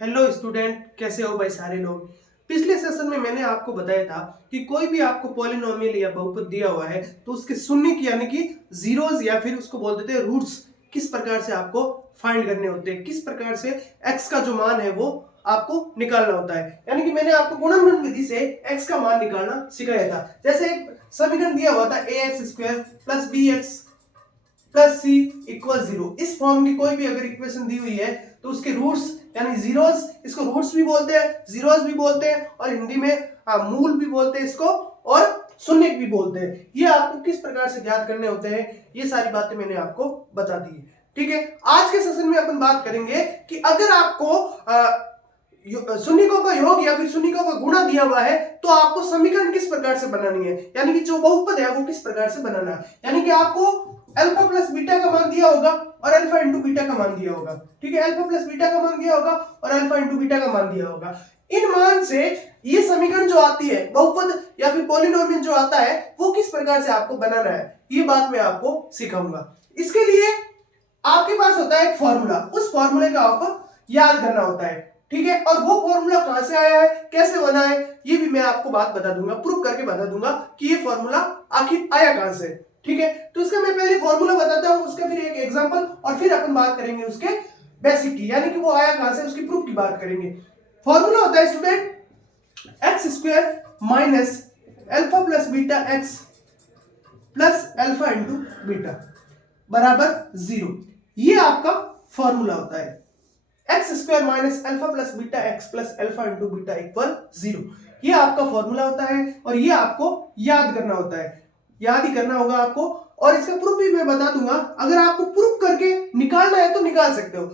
Hello student, कैसे हो भाई सारे लोग। पिछले सेशन में मैंने आपको बताया था कि कोई भी आपको पॉलिनोमियल या बहुपद दिया हुआ है तो उसके शून्य की यानी कि जीरोस या फिर उसको बोल देते हैं रूट्स किस प्रकार से आपको फाइंड करने होते हैं, किस प्रकार से एक्स का जो मान है वो आपको निकालना होता है। यानी कि मैंने आपको गुणनखंड विधि से एक्स का मान निकालना सिखाया था। जैसे एक समीकरण दिया हुआ था ax² + bx + c = 0। इस फॉर्म की कोई भी अगर इक्वेशन दी हुई है तो उसके रूट्स यानी जीरोस, इसको रूट्स भी बोलते हैं, जीरोस भी बोलते हैं और हिंदी में मूल भी बोलते हैं इसको, और शून्य भी बोलते हैं। ये आपको किस प्रकार से ज्ञात करने होते हैं ये सारी बातें मैंने आपको बता दी है। ठीक है, आज के सेशन में अपन बात करेंगे कि अगर आपको शून्यकों का योग या फिर शून्यकों का गुणा दिया हुआ है तो आपको समीकरण किस प्रकार से बनानी है, यानी कि जो बहुपद है वो किस प्रकार से बनाना है। यानी कि आपको अल्फा प्लस बीटा का मान दिया होगा और अल्फा इंटू बीटा का मान दिया होगा। ठीक है, अल्फा प्लस बीटा का मान दिया होगा और अल्फा इंटू बीटा का मान दिया होगा। इन मान से ये समीकरण जो आती है, बहुपद या फिर पॉलिनोमियल जो आता है, वो किस प्रकार से आपको बनाना है ये बात मैं आपको सिखाऊंगा। इसके लिए आपके पास होता है एक फॉर्मूला, उस फॉर्मूले का आपको याद करना होता है। ठीक है, और वो फॉर्मूला कहां से आया है, कैसे बना है, ये भी मैं आपको बात बता दूंगा, प्रूफ करके बता दूंगा कि ये फॉर्मूला आखिर आया कहां से। ठीक है, तो इसका मैं पहले फॉर्मूला बताता हूं, उसका फिर एक एग्जांपल और फिर अपन बात करेंगे उसके बेसिक की, यानी कि वो आया कहां से, उसकी प्रूफ की बात करेंगे। फॉर्मूला होता है student x² - alpha plus beta x plus alpha into beta बराबर 0। ये आपका फॉर्मूला होता है, x² - alpha plus beta x plus alpha into beta = 0। ये आपका फॉर्मूला होता है और ये आपको याद करना होता है, याद ही करना होगा आपको। और इसका प्रूफ भी मैं बता दूंगा, अगर आपको प्रूफ करके निकालना है तो निकाल सकते हो,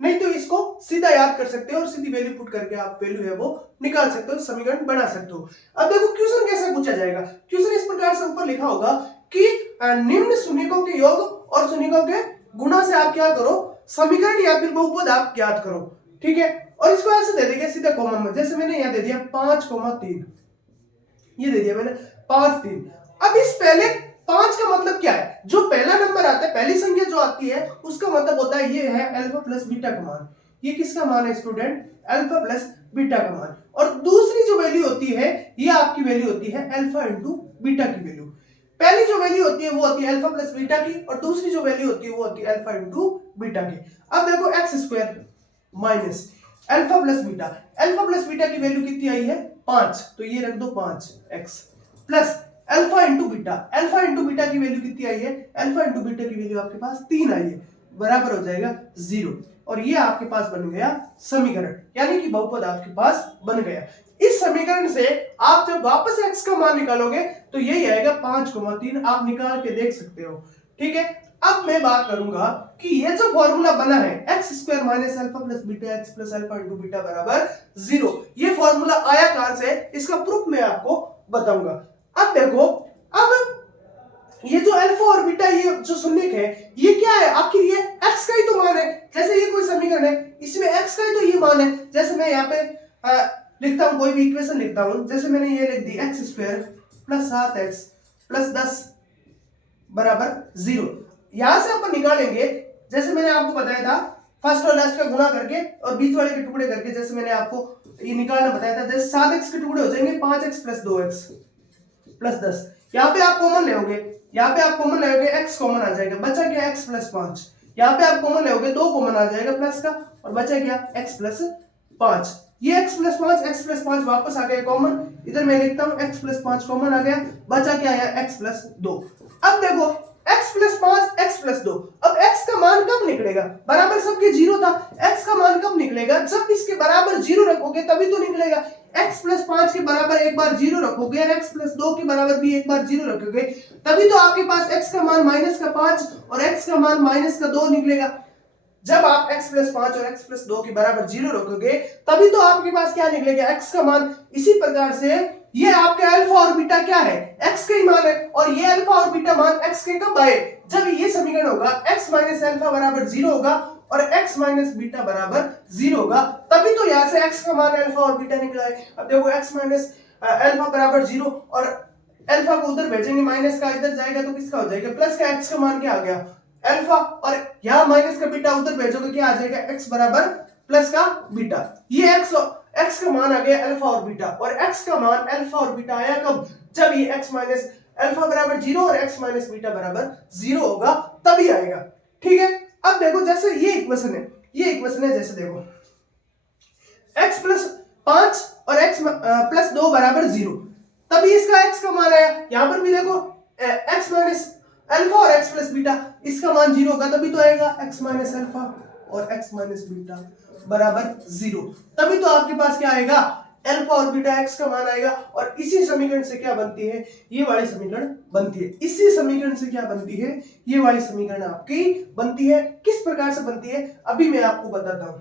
नहीं तो इसको सीधा याद कर सकते हो और सीधी वैल्यू पुट करके आप वैल्यू है वो निकाल सकते हो, समीकरण बना सकते हो। अब देखो क्वेश्चन कैसे पूछा जाएगा। क्वेश्चन इस प्रकार से ऊपर लिखा होगा कि निम्न शून्यकों के योग और शून्यकों के गुणा से आप क्या करो, समीकरण या फिर बहुपद आप ज्ञात करो। ठीक है, और इसको ऐसे दे देंगे सीधा कॉमा में, जैसे मैंने यहां दे दिया 5,3, ये दे दिया मैंने 5,3। अब इस पहले 5 का मतलब क्या है, जो पहला नंबर आता है, पहली संख्या जो आती है उसका मतलब होता है ये है अल्फा प्लस बीटा का मान। ये किसका मान है स्टूडेंट, अल्फा प्लस बीटा का मान। और दूसरी जो वैल्यू होती है ये आपकी वैल्यू होती है अल्फा इंटू बीटा की वैल्यू। पहली जो वैल्यू होती है वो होती है अल्फा प्लस बीटा की और दूसरी जो वैल्यू होती है वो होती है अल्फा इंटू बीटा की। अब देखो x² minus alpha plus beta, alpha plus beta की वैल्यू कितनी आई है 5, तो ये रख दो 5x plus alpha into beta, alpha into beta की वैल्यू कितनी आई है, अल्फा इंटू बीटा की वैल्यू आपके पास 3 आई है, बराबर हो जाएगा 0। और ये आपके पास बन गया समीकरण, यानी कि बहुपद आपके पास बन गया। इस समीकरण से आप जब वापस x का मान निकालोगे तो यही आएगा 5,3, आप निकाल के देख सकते हो। ठीक है, अब मैं बात करूंगा कि ये जो फॉर्मूला बना है x² - alpha plus beta x plus alpha into beta बराबर 0, ये फॉर्मूला आया कहां से, इसका प्रूफ मैं आपको बताऊंगा। अब देखो, अब ये जो अल्फा और बीटा ये जो शून्यक है ये क्या है, आखिर ये x का ही तो मान है। जैसे ये कोई समीकरण है इसमें x का ही तो ये मान है। जैसे मैं यहाँ पे लिखता हूं, कोई भी इक्वेशन लिखता हूं, जैसे मैंने ये लिख दी x² + 7x + 10 बराबर 0। यहां से अपन निकालेंगे, जैसे मैंने आपको बताया था फर्स्ट और लास्ट का गुणा करके और बीच वाले के टुकड़े करके, जैसे मैंने आपको ये निकालना बताया था। जैसे 7x के टुकड़े हो जाएंगे 5x + 2x + 10। यहाँ पे आप कॉमन लेओगे, यहाँ पे आप कॉमन लेओगे x कॉमन आ जाएगा, बचा क्या x + 5। यहाँ पे आप कॉमन लेओगे 2 कॉमन आ जाएगा प्लस का और बचा क्या x + 5। ये x + 5 x + 5 वापस आ गया कॉमन, इधर मैं लिखता हूं x + 5 कॉमन आ गया, बचा क्या है x + 2। अब देखो x + 5 x + 2, अब x का मान कब निकलेगा, बराबर सबके 0 था, x का मान कब निकलेगा, जब इसके बराबर 0 रखोगे तभी तो निकलेगा। x + 5 के बराबर एक बार 0 रखोगे और x + 2 के बराबर भी एक बार 0 रखोगे तभी तो आपके पास x का मान -5 और x का मान -2 निकलेगा। जब आप x + 5 और x + 2 के बराबर 0 रखोगे तभी तो आपके पास क्या निकलेगा, x का मान। इसी प्रकार से ये आपका अल्फा और बीटा क्या है, x का ही मान है, और ये अल्फा और बीटा मान x के कब आए, जब ये समीकरण होगा x - अल्फा बराबर 0 होगा और x - बीटा बराबर 0 होगा, तभी तो यहां से x का मान अल्फा और बीटा निकला है। अब देखो x - अल्फा बराबर 0 और अल्फा को उधर भेजेंगे, माइनस का इधर जाएगा तो किसका हो जाएगा, प्लस का। x का मान क्या आ गया अल्फा, और यहां माइनस का बीटा उधर भेजोगे क्या आ जाएगा, x बराबर प्लस का बीटा। ये एक्स का मान आ गया अल्फा और बीटा, और एक्स का मान अल्फा और बीटा आया कब, जब ये एक्स माइनस अल्फा बराबर 0 और एक्स माइनस बीटा बराबर 0 होगा तभी आएगा। ठीक है, अब देखो जैसे ये इक्वेशन है, जैसे देखो x प्लस 5 और x प्लस 2 बराबर 0, तभी इसका x का मान आया। यहां पर भी देखो x माइनस अल्फा और x प्लस बीटा, इसका मान 0 होगा तभी तो आएगा x माइनस अल्फा और x माइनस बीटा बराबर 0, तभी तो आपके पास क्या आएगा, अल्फा और बीटा x का मान आएगा। और इसी समीकरण से क्या बनती है, ये वाली समीकरण बनती है। इसी समीकरण से क्या बनती है, ये वाली समीकरण आपकी बनती है। किस प्रकार से बनती है अभी मैं आपको बताता हूं।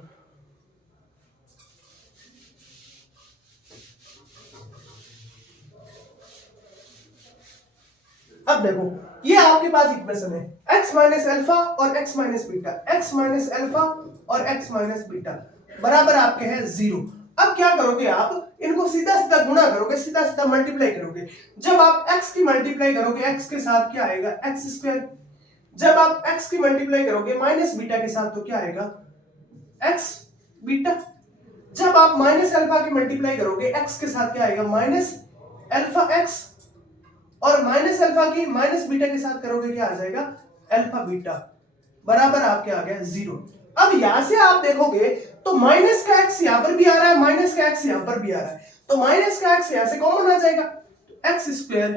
अब देखो ये आपके पास इक्वेशन है, x माइनस अल्फा और x minus beta, x minus alpha और x माइनस बीटा बराबर आपके है 0। अब क्या करोगे आप, इनको सीधा सीधा गुणा करोगे, सीधा सीधा मल्टीप्लाई करोगे। जब आप x की मल्टीप्लाई करोगे x के साथ क्या आएगा, एक्स स्क्वायर। जब आप x की मल्टीप्लाई करोगे माइनस बीटा के साथ तो क्या आएगा, x बीटा। जब आप माइनस अल्फा की मल्टीप्लाई करोगे x के साथ क्या आएगा, माइनस अल्फा x, और माइनस अल्फा की माइनस बीटा के साथ करोगे क्या आ जाएगा, अल्फा बीटा बराबर आपके आ गया 0। अब यहां से आप देखोगे तो माइनस का x यहां पर भी आ रहा है, माइनस का x यहां पर भी आ रहा है, तो माइनस का x यहां से कॉमन आ जाएगा, एक्स स्क्वायर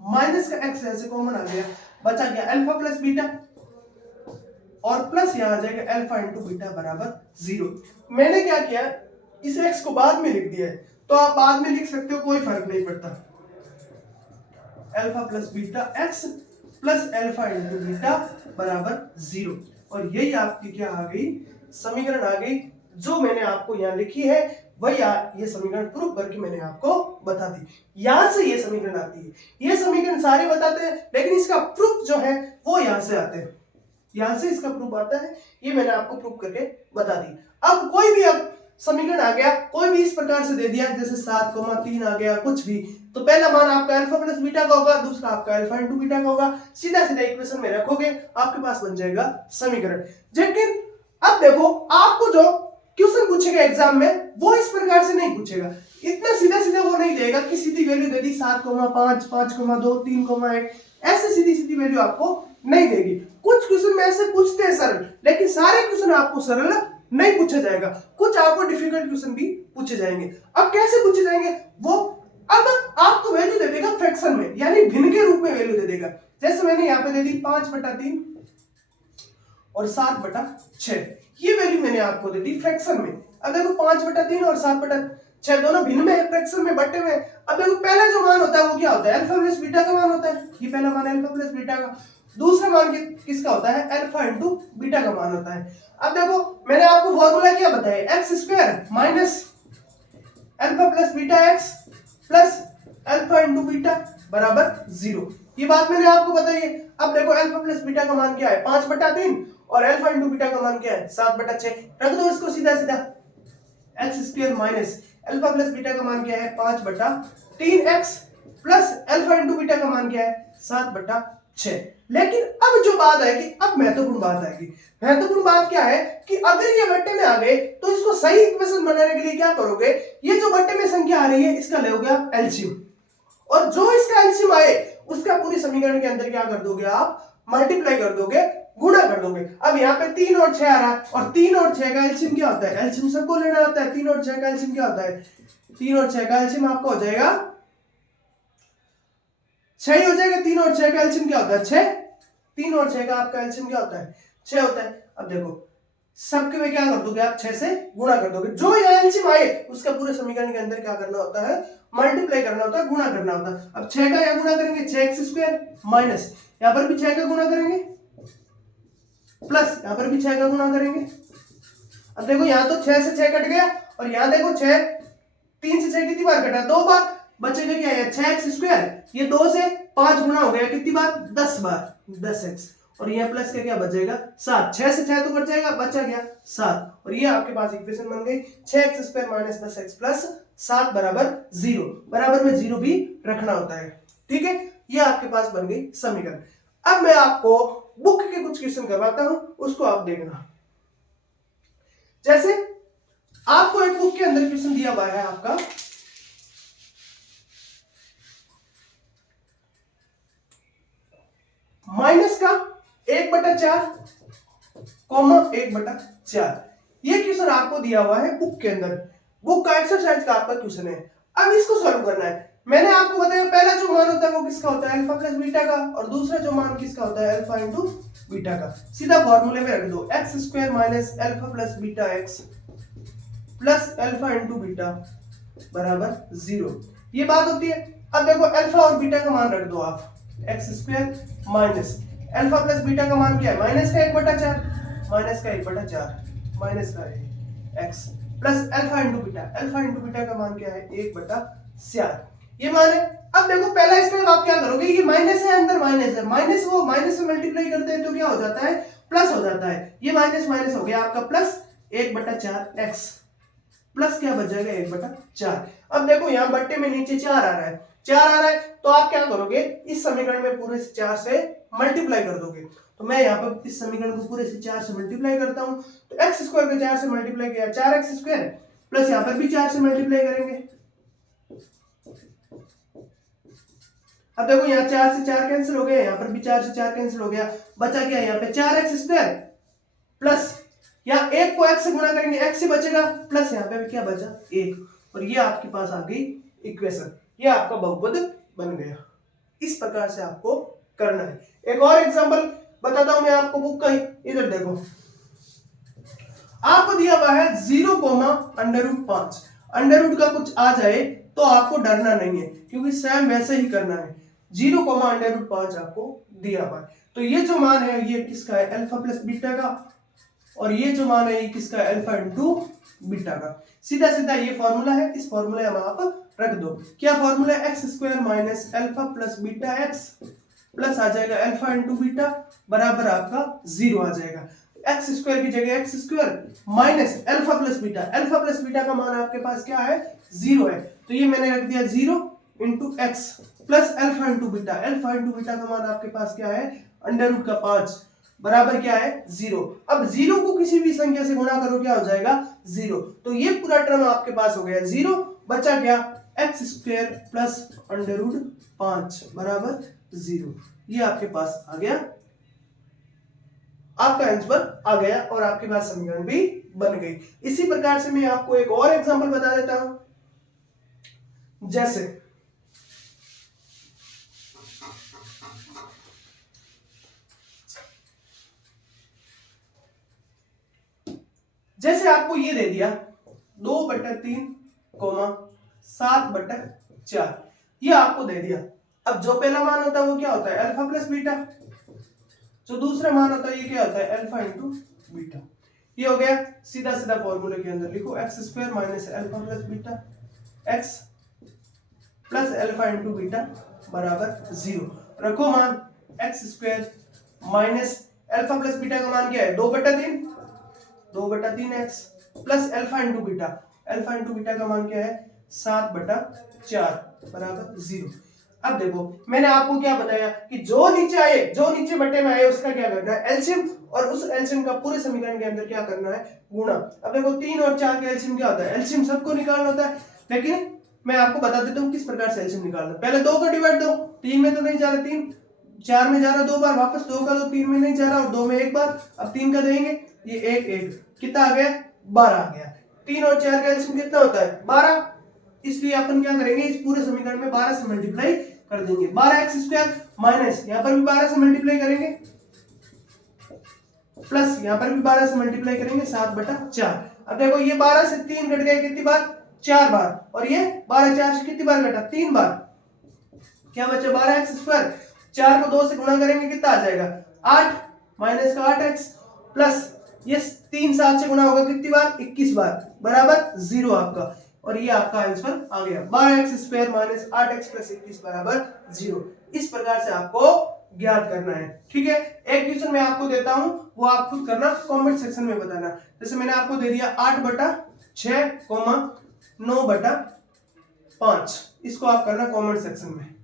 माइनस का x यहां से कॉमन आ गया, बचा गया अल्फा प्लस बीटा, और प्लस यहां आ जाएगा अल्फा इंटू बीटा बराबर 0। मैंने क्या किया, इस x को बाद में लिख दिया है, तो आप बाद में लिख सकते हो, कोई फर्क नहीं पड़ता। Alpha plus beta x plus alpha into beta बराबर 0, और यही आपकी क्या आ गई, समीकरण आ गई। जो मैंने आपको यहाँ लिखी है वही ये समीकरण प्रूफ करके मैंने आपको बता दी। यहां से ये समीकरण आती है, ये समीकरण सारे बताते हैं, लेकिन इसका प्रूफ जो है वो यहां से आते हैं, यहां से इसका प्रूफ आता है, ये मैंने आपको प्रूफ करके बता दी। अब कोई भी अब समीकरण आ गया, कोई भी इस प्रकार से दे दिया, जैसे 7,3 आ गया, कुछ भी, तो पहला मान आपका अल्फा प्लस बीटा का होगा, दूसरा आपका अल्फा इंटू बीटा का होगा, सीधा सीधा इक्वेशन में रखोगे, आपके पास बन जाएगा समीकरण। लेकिन अब देखो आपको जो क्वेश्चन पूछेगा एग्जाम में वो इस प्रकार से नहीं पूछेगा, इतना सीधा सीधा वो नहीं देगा कि सीधी वैल्यू दे दी 7,5, 5,2, 3,1, ऐसे सीधी सीधी वैल्यू आपको नहीं देगी। कुछ क्वेश्चन में ऐसे पूछते हैं सरल, लेकिन सारे क्वेश्चन आपको सरल नहीं पूछा जाएगा, कुछ आपको डिफिकल्ट क्वेश्चन भी पूछे जाएंगे। अब कैसे पूछे जाएंगे वो, अब आपको वैल्यू दे देगा फ्रैक्शन में, यानी भिन्न के रूप में वैल्यू दे देगा। जैसे मैंने यहाँ पे दे दी 5/3 और 7/6, ये वैल्यू मैंने आपको दे दी फ्रैक्शन में। अब देखो 5/3 और 7/6 दोनों भिन्न में है, फ्रैक्शन में बटे में। अब देखो पहला जो मान होता है वो क्या होता है, अल्फा प्लस बीटा का मान होता है, ये पहला मान अल्फा प्लस बीटा का। दूसरा मान किसका होता है, अल्फा इंटू बीटा का मान होता है। अब देखो मैंने आपको फॉर्मूला क्या बताया, x square minus alpha plus beta x plus alpha into beta बराबर 0, ये बात मैंने आपको बताई है। अब देखो अल्फा प्लस बीटा का मान क्या है, 5/3, और अल्फा इंटू बीटा का मान क्या है, 7/6। रख दो इसको सीधा सीधा, x square minus alpha plus beta का मान क्या है, 5/3x plus alpha into beta का मान क्या है, 7/6। लेकिन अब जो बात आएगी, अब महत्वपूर्ण बात आएगी। महत्वपूर्ण बात क्या है कि अगर ये बट्टे में आ गए तो इसको सही इक्वेशन बनाने के लिए क्या करोगे, ये जो बट्टे में संख्या आ रही है इसका लोगे आप एलसीएम, और जो इसका एलसीएम आए उसका पूरी समीकरण के अंदर क्या कर दोगे आप, मल्टीप्लाई कर दोगे, गुणा कर दोगे। अब यहाँ पे 3 और 6 आ रहा है, और 3 और 6 का एलसीएम क्या होता है, एलसीएम सबको लेना होता है। 3 और 6 का एलसीएम क्या होता है, 3 और 6 का एलसीएम आपका हो जाएगा 6 हो जाएगा। 3 और 6 का एलसीएम क्या होता है, 6। 3 और 6 का आपका एलसीएम क्या होता है, 6 होता है। अब देखो सबके में क्या कर दोगे आप, 6 से गुणा कर दोगे, जो एलसीएम आए उसका पूरे समीकरण के अंदर क्या करना होता है, मल्टीप्लाई करना होता है, गुणा करना होता है। अब 6 का यहाँ गुणा करेंगे, 6x² माइनस यहाँ पर भी 6 का गुणा करेंगे, प्लस यहाँ पर भी 6 का गुणा करेंगे। अब देखो यहाँ तो 6 से 6 कट गया, और यहाँ देखो 6, 3 से 6 कितनी बार कटा, 2 बार, बचेगा क्या है 6x², ये 2 से 5 गुणा हो गया, कितनी बार, 10 बार, 10x, और ये प्लस का क्या बचेगा 7, 6 से 6 तो कट जाएगा, बचा गया 7, और ये आपके पास इक्वेशन बन गई 6x² माइनस 10x प्लस 7 बराबर 0, बराबर में 0 भी रखना होता है। ठीक है, ये आपके पास बन गई समीकरण। अब मैं आपको बुक के कुछ क्वेश्चन करवाता हूं, उसको आप देखना। जैसे के अंदर क्वेश्चन दिया हुआ है आपका माइनस का 1/4 कॉमा 1/4। ये क्वेश्चन आपको दिया हुआ है बुक के अंदर, बुक का एक्सरसाइज का आपका क्वेश्चन है। अब इसको सॉल्व करना है। मैंने आपको बताया पहला जो मान होता है वो किसका होता है, अल्फा प्लस बीटा का, और दूसरा जो मान किसका होता है, अल्फा इंटू बीटा का। सीधा फॉर्मूले में रख दो, x square minus alpha plus beta x plus alpha into beta बराबर 0। ये बात होती है। अब देखो अल्फा और बीटा का मान रख दो आप, x square minus alpha plus beta का मान क्या है, माइनस का 1/4, माइनस का 1/4 माइनस का x plus alpha into beta, alpha into beta का मान क्या है, 1/4। ये मान है। अब देखो पहला स्टेप आप क्या करोगे, ये माइनस है, अंदर माइनस है, माइनस वो माइनस से मल्टीप्लाई करते हैं तो क्या हो जाता है, प्लस हो जाता है। ये माइनस माइनस हो गया आपका प्लस 1/4 एक्स प्लस क्या बच जाएगा 1/4। अब देखो यहाँ बट्टे में नीचे 4 आ रहा है, 4 आ रहा है तो आप क्या करोगे, इस समीकरण में पूरे से 4 से मल्टीप्लाई कर दोगे। तो मैं यहाँ पर इस समीकरण को पूरे से 4 से मल्टीप्लाई करता हूँ, तो एक्स स्क्वायर को 4 से मल्टीप्लाई किया 4x स्क्वायर प्लस यहाँ पर भी 4 से मल्टीप्लाई करेंगे। अब देखो यहाँ 4 से 4 कैंसिल हो गया, यहाँ पर भी 4 से 4 कैंसिल हो गया, बचा क्या यहाँ पे 4x स्क्वायर प्लस यहाँ 1 को x से गुणा करेंगे, x से बचेगा प्लस यहाँ पे भी क्या बचा 1, और ये आपके पास आ गई इक्वेशन, ये आपका बहुपद बन गया। इस प्रकार से आपको करना है। एक और एग्जांपल बताता हूं मैं आपको बुक का ही, इधर देखो आपको दिया हुआ है 0,√5। अंडर रूट का कुछ आ जाए तो आपको डरना नहीं है, क्योंकि सेम वैसे ही करना है। 0,√5 आपको दिया हुआ है, तो ये जो मान है ये किसका है, अल्फा प्लस बीटा का, और ये जो मान है ये किसका है, अल्फा इंटू बीटा का। सीधा सीधा ये फॉर्मूला है, इस फॉर्मूले में आप रख दो। क्या फॉर्मूला है, x square minus alpha plus beta x plus आ जाएगा अल्फा इंटू बीटा बराबर आपका 0 आ जाएगा। एक्स स्क्वायर की जगह x square minus alpha plus beta, alpha plus beta का मान आपके पास क्या है 0 है, तो ये मैंने रख दिया 0 into x plus alpha into beta, alpha into beta का मान आपके पास क्या है अंडर रूट का 5 बराबर क्या है 0। अब 0 को किसी भी संख्या से गुणा करो क्या हो जाएगा 0, तो ये पूरा टर्म आपके पास हो गया 0, बचा क्या x square plus under root 5 बराबर 0। ये आपके पास आ गया, आपका आंसर आ गया और आपके पास समीकरण भी बन गई। इसी प्रकार से मैं आपको एक और एग्जांपल बता देता हूं, जैसे आपको ये दे दिया 2/3 7/4, ये आपको दे दिया। अब जो पहला मान होता है वो क्या होता है अल्फा प्लस बीटा, जो दूसरा मान होता है ये क्या होता है अल्फा इंटू बीटा। ये हो गया, सीधा सीधा फॉर्मूले के अंदर लिखो x square minus alpha plus beta x plus alpha into beta बराबर 0। रखो मान x square minus alpha plus beta का मान क्या है 2/3 x plus alpha into beta, alpha into beta का मान क्या है 7/4 बराबर 0। अब देखो मैंने आपको क्या बताया कि जो नीचे आए, जो नीचे बट्टे में आए उसका क्या करना है एलसीएम, और उस एलसीएम का पूरे समीकरण के अंदर क्या करना है गुणा। अब देखो 3 और 4 का एलसीएम क्या होता है, एलसीएम सबको निकालना होता है, लेकिन मैं आपको बता देता हूँ किस प्रकार से एलसीएम निकालना। पहले 2 का डिवाइड दो, 3 में तो नहीं जा रहा, 3 4 में जा रहा 2 बार, वापस 2 का दो 3 में नहीं जा रहा और 2 में एक बार, अब 3 का देंगे ये 1 1 कितना आ गया 12 आ गया। 3 और 4 का एलसीएम कितना होता है 12, इसलिए अपन क्या करेंगे इस पूरे समीकरण में 12 से मल्टीप्लाई कर देंगे। 12x स्क्वायर माइनस यहाँ पर भी 12 से मल्टीप्लाई करेंगे प्लस यहाँ पर भी 12 से मल्टीप्लाई करेंगे 7/4। अब देखो ये 12 से 3 कट गए कितनी बार 4 बार, और ये 12 4 से कितनी बार कटा 3 बार, क्या बचा 12x स्क्वायर, 4 को 2 से गुणा करेंगे कितना आ जाएगा 8 माइनस का 8x प्लस ये 3 7 से गुणा होगा कितनी बार 21 बार बराबर 0 आपका, और ये आपका आंसर आ गया 12x square minus 8x plus 21 बराबर 0। इस प्रकार से आपको ज्ञात करना है। ठीक है, एक क्वेश्चन मैं आपको देता हूं वो आप खुद करना, कमेंट सेक्शन में बताना। जैसे मैंने आपको दे दिया 8/6 9/5, इसको आप करना कमेंट सेक्शन में।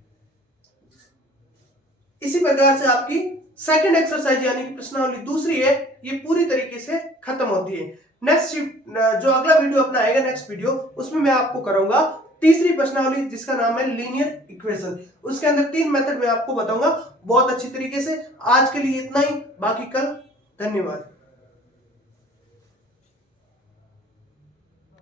इसी प्रकार से आपकी सेकंड एक्सरसाइज यानी कि प्रश्नावली दूसरी है, ये पूरी तरीके से खत्म होती है। नेक्स्ट जो अगला वीडियो अपना आएगा, नेक्स्ट वीडियो, उसमें मैं आपको कराऊंगा तीसरी प्रश्नावली जिसका नाम है लीनियर इक्वेशन। उसके अंदर 3 मेथड मैं आपको बताऊंगा बहुत अच्छी तरीके से। आज के लिए इतना ही, बाकी कल। धन्यवाद।